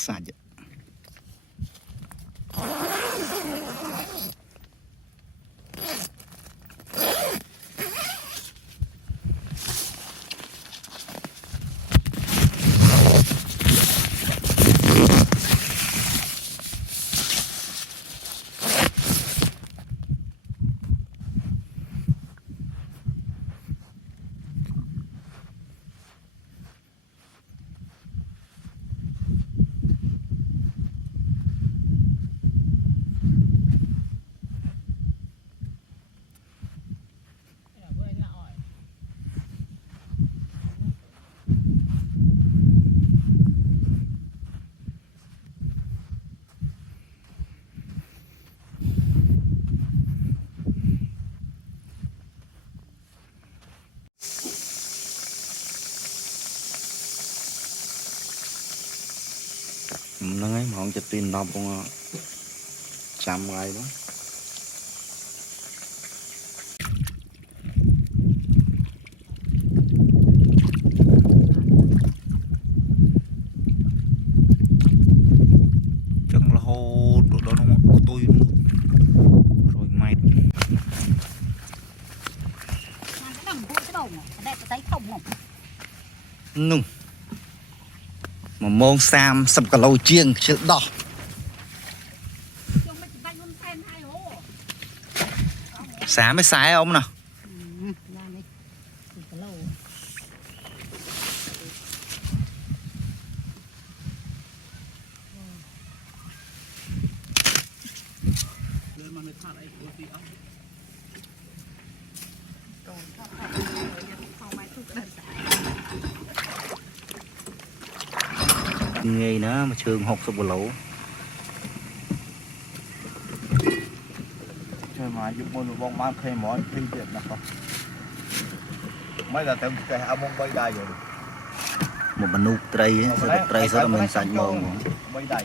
sạch. Nó ấy mà không chụp tin đọc không chăm ngay đó. Chẳng là hồ đó nó của tôi luôn. Rồi mày nung mà môn sam sập cả lầu chiêng chữ đỏ sáng mới sáng ông nào nghe nữa mà trường học sập lỗ chơi mà giúp môn bóng mang thêm món thêm tiền là không mấy là tem cái áo bông bay đai rồi một bàn nụ tray ấy, tray sao mình sạch mồm bay đai